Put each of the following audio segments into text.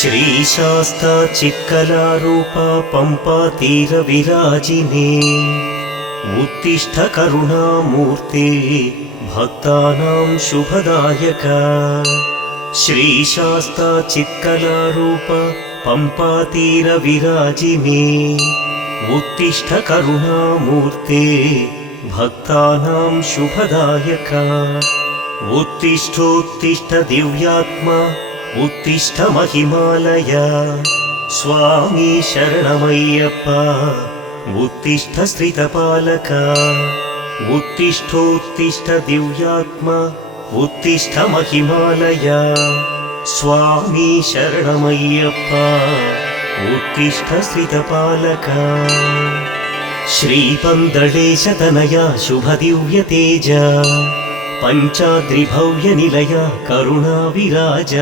श्रीशास्ता चित्कलारूपा पम्पातीरविराजिने उत्तिष्ठ करुणामूर्ते भक्तानां शुभदायका। श्रीशास्ता चित्कलारूपा पम्पातीरविराजिने उत्तिष्ठ करुणामूर्ते भक्तानां शुभदायका। उत्तिष्ठोत्तिष्ठ दिव्यात्मा उत्तिष्ठ महिमालय स्वामी शरणमय्यप्पा उत्तिष्ठ स्त्रितपालका। उत्तिष्ठोत्तिष्ठ दिव्यात्मा उत्तिष्ठ महिमालय स्वामी शरणमय्यप्पा उत्तिष्ठ स्त्रितपालका। श्रीपन्दळेशतनया शुभदिव्यतेज पञ्चाद्रिभव्यनिलया करुणाविराज।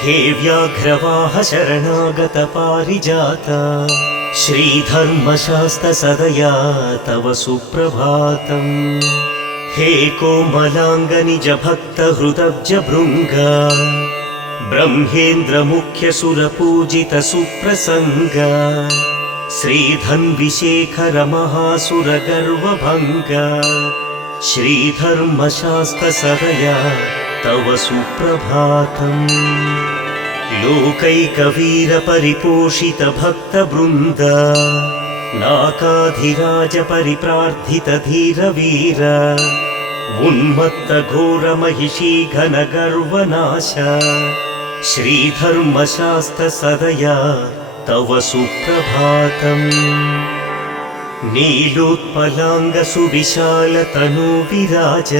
हे व्याघ्रवाह शरणागत पारिजात श्रीधर्मशास्त्रसदया तव सुप्रभातम्। हे कोमलाङ्गनिज भक्तहृदब्ज भृङ्ग ब्रह्मेन्द्रमुख्यसुरपूजित सुप्रसङ्ग। श्रीधन्विशेखर महासुरगर्वभङ्ग श्रीधर्मशास्त्रसदया तव सुप्रभातम्। लोकैकवीर परिपोषित भक्तवृन्द नाकाधिराज परिप्रार्थित धीरवीर। उन्मत्त घोरमहिषी घनगर्वनाश श्रीधर्मशास्त्रसदया तव सुप्रभातम्। नीलोत्पलांग सुविशाल तनुविराज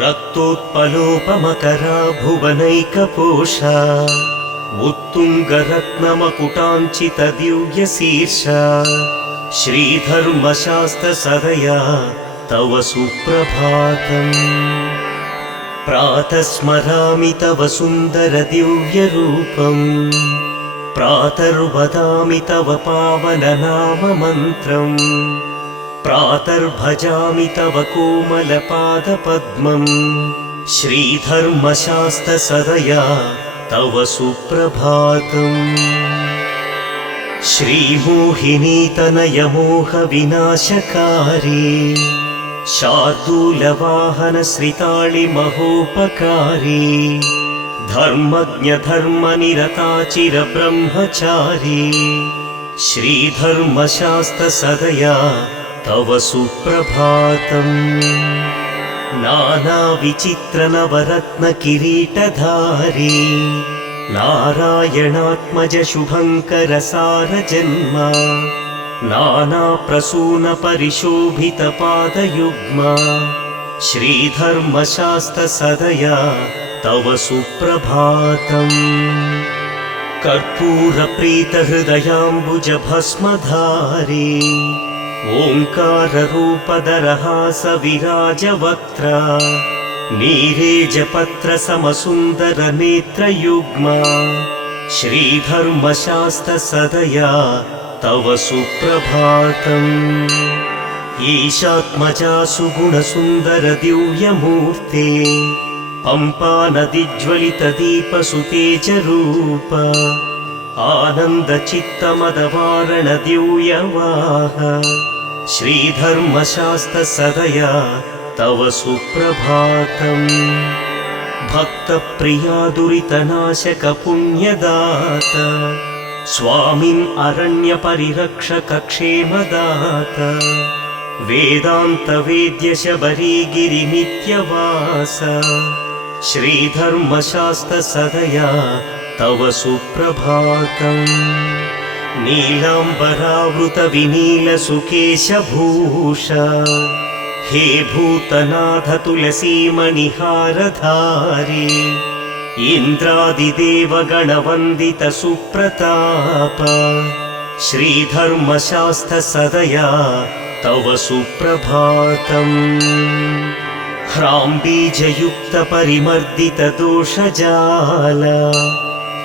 रक्तोत्पलोपमकरा भुवनैकपोषा। उत्तुङ्गरत्नमकुटाञ्चित दिव्यशीर्षा श्रीधर्मशास्त्रसदया तव सुप्रभातम्। प्रातः स्मरामि तव सुन्दर दिव्यरूपम् प्रातर्वदामि तव पावन नाम मन्त्रम्। प्रातर्भजामि तव कोमल पादपद्मम् श्रीधर्मशास्त्रसदया तव सुप्रभातम्। श्रीमोहिनीतनय मोहविनाशकारी शार्दूलवाहन श्रिताळि महोपकारी। धर्मज्ञ धर्मनिरताचिर ब्रह्मचारी श्रीधर्मशास्त्रसदया तव सुप्रभातम्। नानाविचित्र नवरत्न किरीटधारी नारायणात्मज शुभङ्कर सारजन्म। नानाप्रसून परिशोभित पादयुग्मा श्रीधर्मशास्त्रसदया तव सुप्रभातम्। कर्पूरप्रीतहृदयाम्बुज भस्मधारी ओङ्काररूपधरहास विराजवक्त्र। नीरेजपत्र समसुन्दर नेत्रयुग्मा श्रीधर्मशास्त्रसदया तव सुप्रभातम्। ईशात्मजा सुगुणसुन्दर दिव्यमूर्ते पम्पानदीज्वलित दीपसुतेजरूप। आनन्दचित्तमदवारण दिव्यवाह श्रीधर्मशास्त्रसदया तव सुप्रभातम्। भक्तप्रिया दुरितनाशक पुण्यदात स्वामिन् अरण्यपरिरक्षक क्षेमदात। वेदान्तवेद्य शबरीगिरि नित्यवास श्रीधर्मशास्त्रसदया तव सुप्रभातम्। नीलाम्बरावृत विनील सुकेशभूष हे भूतनाथ तुलसीमणिहारधारी। इन्द्रादिदेव गणवन्दित सुप्रताप श्रीधर्मशास्त्रसदया तव सुप्रभातम्। ह्रां बीजयुक्त परिमर्दित दोषजाल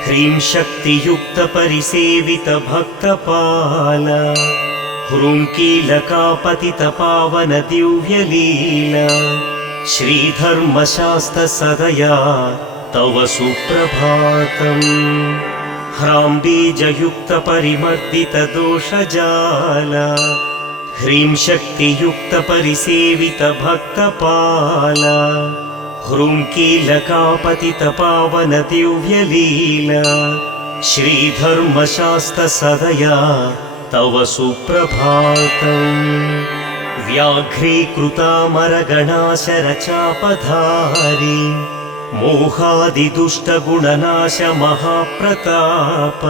ह्रीं शक्तियुक्त परिसेवित भक्तपाल। ह्रूं कीलकापतित पावन दिव्यलीला श्रीधर्मशास्त्रसदया तव सुप्रभातम् ह्रां बीजयुक्तपरिमर्दितदोषजाल ह्रीं शक्तियुक्तपरिसेवितभक्तपाल ह्रूं कीलकापतितपावनदिव्यलीला श्रीधर्मशास्त्रसदया तव सुप्रभातम् व्याघ्रीकृतामरगणाशरचापधारी मोहादिदुष्टगुणनाश महाप्रताप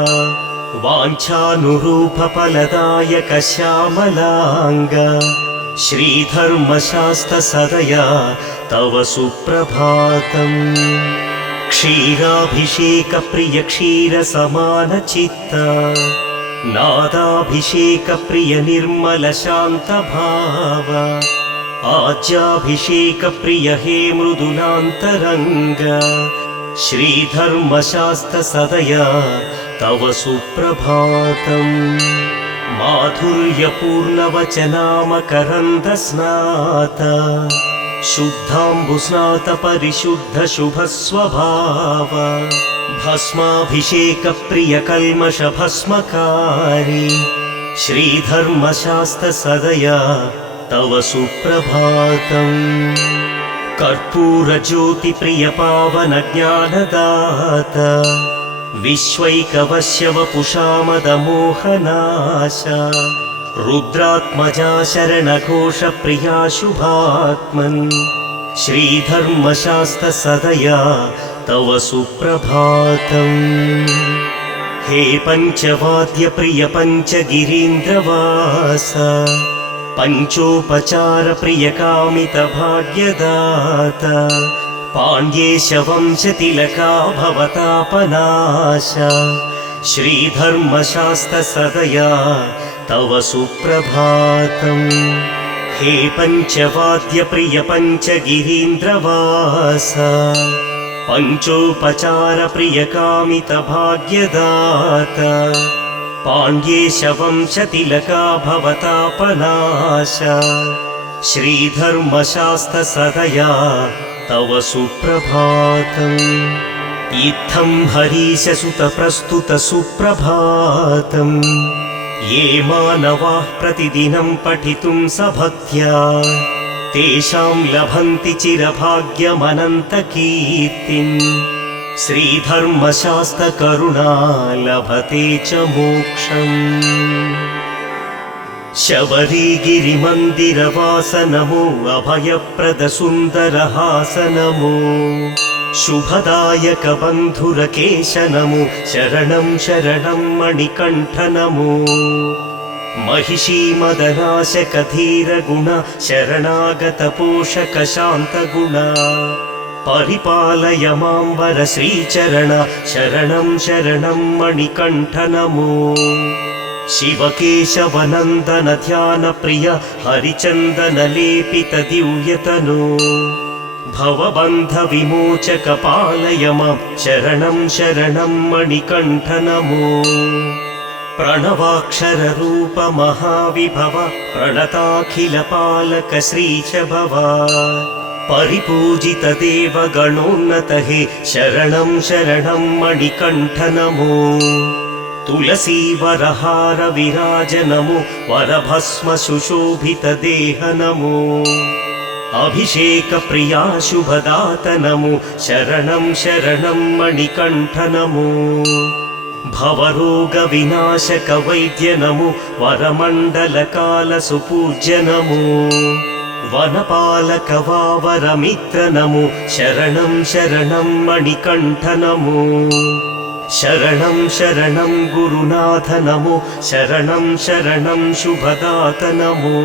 वाञ्छानुरूपफलदायक श्यामलाङ्ग श्रीधर्मशास्त्रसदया तव सुप्रभातम् क्षीराभिषेकप्रिय क्षीरसमानचित्ता नादाभिषेकप्रिय निर्मलशान्तभाव आज्याभिषेकप्रिय हे मृदुलान्तरङ्ग श्रीधर्मशास्त्रसदया तव सुप्रभातम् माधुर्यपूर्णवचनामकरन्दस्नात शुद्धाम्बुस्नात परिशुद्धशुभस्वभाव भस्माभिषेकप्रिय कल्मषभस्मकारी श्रीधर्मशास्त्रसदया तव सुप्रभातम् कर्पूरज्योतिप्रिय पावनज्ञानदाता विश्वैकवश्यवपुषामदमोहनाश रुद्रात्मजा शरणघोषप्रिया शुभात्मन् श्रीधर्मशास्त्रसदया तव सुप्रभातम् हे पञ्चवाद्यप्रिय पञ्चगिरीन्द्रवास पञ्चोपचारप्रिय कामितभाग्यदाता पाण्ड्येशवंशतिलका भवतापनाश श्रीधर्मशास्त्रसदया तव सुप्रभातम् हे पञ्चवाद्यप्रिय पञ्चगिरीन्द्रवास पञ्चोपचारप्रिय कामितभाग्यदाता पाण्ड्येशवंशतिलका भवतापनाश श्रीधर्मशास्त्रसदया तव सुप्रभातम् इत्थं हरीशसुतप्रस्तुत सुप्रभातम् ये मानवाः प्रतिदिनं पठितुं सभक्त्या तेषां लभन्ति चिरभाग्यमनन्तकीर्तिम् श्रीधर्मशास्त्रकरुणा लभते च मोक्षम् शबरीगिरिमन्दिरवास नमो अभयप्रदसुन्दरहास नमो शुभदायक बन्धुरकेश नमो शरणं शरणं मणिकण्ठ नमो महिषीमदनाशक धीरगुण शरणागत पोषक शान्तगुण परिपालय मां वर श्रीचरण शरणं शरणं मणिकण्ठ नमो शिवकेशवनन्दन ध्यानप्रिय हरिचन्दनलेपित दिव्यतनो भवबन्धविमोचक पालय मां शरणं शरणं मणिकण्ठ नमो प्रणवाक्षररूप महाविभव प्रणताखिलपालक श्रीच भव परिपूजित देवगणोन्नत हे शरणं शरणं मणिकण्ठ नमो तुलसीवरहार विराज नमो वरभस्म सुशोभित देह नमो अभिषेक प्रिया शुभदात नमो शरणं शरणं मणिकण्ठ नमो भवरोग विनाशक वैद्य नमो वरमण्डलकाल सुपूज्य नमो वनपालक वावरमित्र नमो शरणं शरणं मणिकण्ठ नमो शरणं शरणं गुरुनाथ नमो शरणं शरणं शुभदात नमो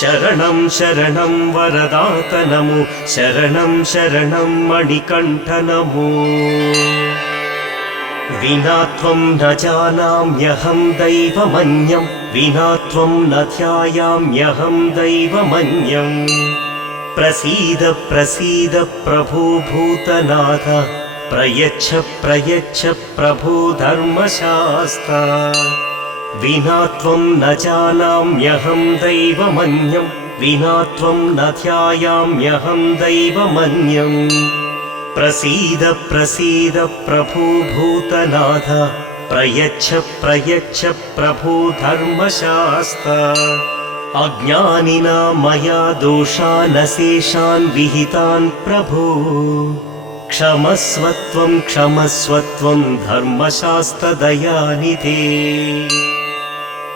शरणं शरणं वरदात नमो शरणं शरणं मणिकण्ठ नमो विना त्वं न जानाम्यहं दैवमन्यं विना त्वं न ध्यायाम्यहं दैवमन्यं प्रसीद प्रसीद प्रभो भूतनाथ प्रयच्छ प्रयच्छ प्रभो धर्मशास्त्र विना त्वं न जानाम्यहं दैवमन्यं विना त्वं न ध्यायाम्यहं दैवमन्यं प्रसीद प्रसीद प्रभो भूतनाथ प्रयच्छ प्रयच्छ प्रभो धर्मशास्त्र अज्ञानिना मया दोषान् अशेषान् विहितान् प्रभो क्षमस्वत्वं क्षमस्वत्वं धर्मशास्त्रदयानिधे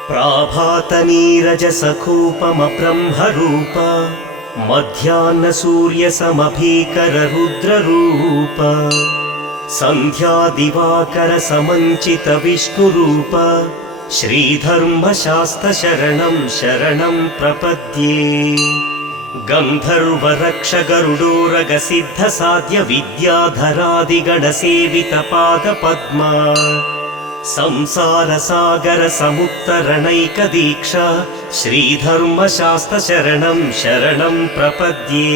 प्राभातनीरजसकूपमब्रह्मरूप मध्याह्नसूर्यसमभीकररुद्ररूप सन्ध्यादिवाकरसमञ्चितविष्णुरूप श्रीधर्मशास्त्रशरणं शरणं प्रपद्ये गन्धर्वरक्षगरुडोरगसिद्धसाध्यविद्याधरादिगणसेवितपादपद्मा संसारसागरसमुत्तरणैकदीक्षा श्रीधर्मशास्त्रशरणं शरणं प्रपद्ये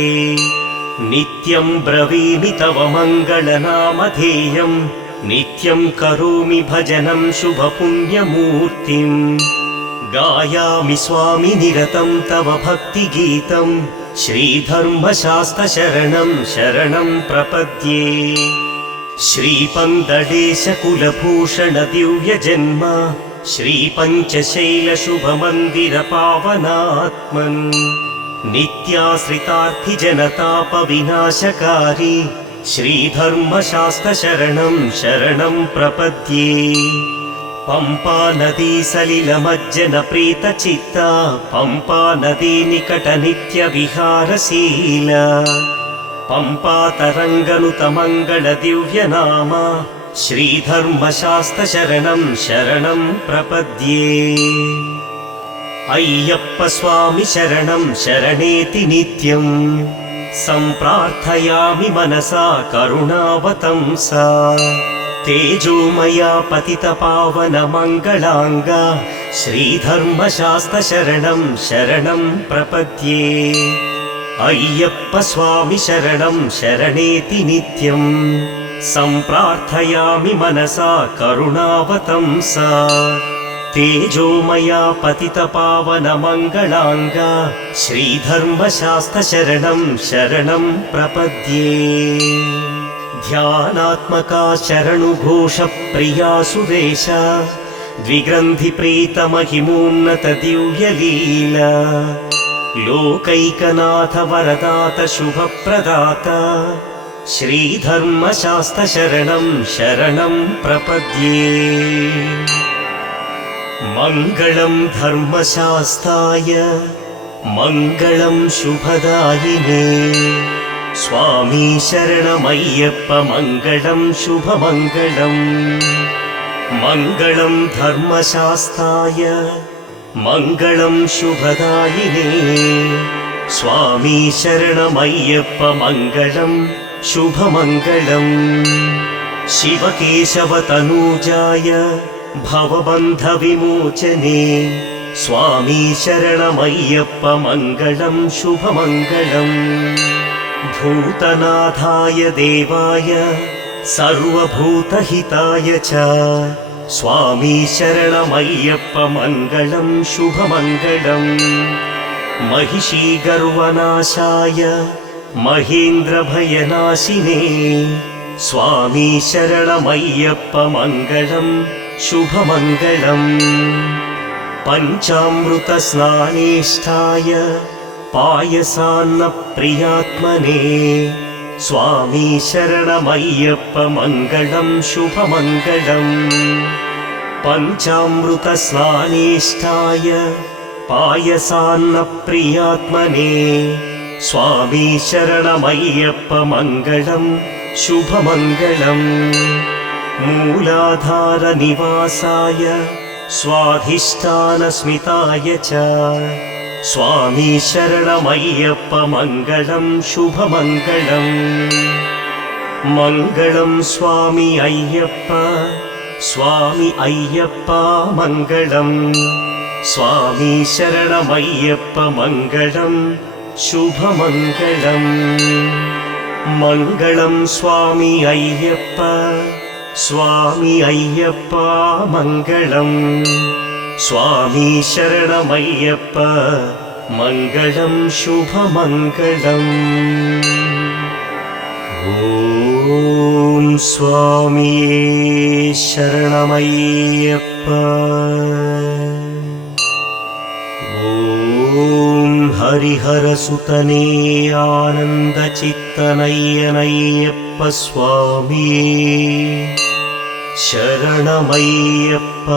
नित्यं ब्रवीमि तव मङ्गलनामधेयं नित्यं करोमि भजनं शुभपुण्यमूर्तिं गायामि स्वामि निरतं तव भक्तिगीतं श्रीधर्मशास्त्रशरणं शरणं प्रपद्ये श्रीपन्दडेशकुलभूषण दिव्यजन्म श्रीपञ्चशैलशुभमन्दिरपावनात्मन् नित्याश्रितार्थिजनतापविनाशकारी श्रीधर्मशास्त्रशरणं शरणं प्रपद्ये पम्पानदी सलिलमज्जनप्रीतचित्ता पम्पानदी निकटनित्यविहारशीला पम्पातरङ्गनुतमङ्गलदिव्यनाम श्रीधर्मशास्त्रशरणं शरणं प्रपद्ये अय्यप्प स्वामि शरणं शरणेति नित्यं सम्प्रार्थयामि मनसा करुणावतंसा तेजोमया पतितपावनमङ्गलाङ्गा श्रीधर्मशास्त्रशरणं शरणं प्रपद्ये अय्यप्प स्वामि शरणं शरणेति नित्यं सम्प्रार्थयामि मनसा करुणावतंसा तेजोमया पतितपावनमङ्गलाङ्गा श्रीधर्मशास्त्रशरणं शरणं प्रपद्ये ध्यानात्मका शरणुघोषप्रिया सुरेश द्विग्रन्थिप्रीतमहिमोन्नतदिव्यलीला लोकैकनाथ वरदात शुभप्रदात श्रीधर्मशास्त्रशरणं शरणं प्रपद्ये मङ्गलं धर्मशास्त्राय मङ्गलं शुभदायिने स्वामी शरणमय्यप्प मङ्गलं शुभमङ्गलम् मङ्गलं धर्मशास्त्राय मङ्गलं शुभदायिने स्वामी शरणमय्यप्प मङ्गलं शुभमङ्गलम् शिवकेशवतनूजाय भवबन्धविमोचने स्वामी शरणमय्यप्प मङ्गलं शुभमङ्गलम् भूतनाथाय देवाय सर्वभूतहिताय च स्वामी शरणमय्यप्प मङ्गलं शुभमङ्गलम् महिषीगर्वनाशाय महेन्द्रभयनाशिने स्वामी शरणमय्यप्प मङ्गलं शुभमङ्गलम् पञ्चामृतस्नानेष्ठाय पायसान्नप्रियात्मने स्वामी शरणमय्यप्प मङ्गलं शुभमङ्गलम् पञ्चामृतस्नानेष्ठाय पायसान्नप्रियात्मने स्वामी शरणमय्यप्प मङ्गलं शुभमङ्गलम् मूलाधारनिवासाय स्वाधिष्ठानस्मिताय च स्वामी शरणमय्यप्प मङ्गलं शुभमङ्गलम् मङ्गलं स्वामी अय्यप्प मङ्गलं स्वामी शरणमय्यप्प मङ्गलं शुभमङ्गलम् मङ्गलं स्वामी अय्यप्प मङ्गलं स्वामी शरणमय्यप्प मङ्गलं शुभमङ्गलम्। ಸ್ವಾಮಿಯೇ ಶರಣಮಯ್ಯಪ್ಪ. ಓಂ ಹರಿಹರ ಸುತನೇ ಆನಂದ ಚಿತ್ತನಯ್ಯನಯ್ಯಪ್ಪ ಸ್ವಾಮಿಯೇ ಶರಣಮಯ್ಯಪ್ಪ.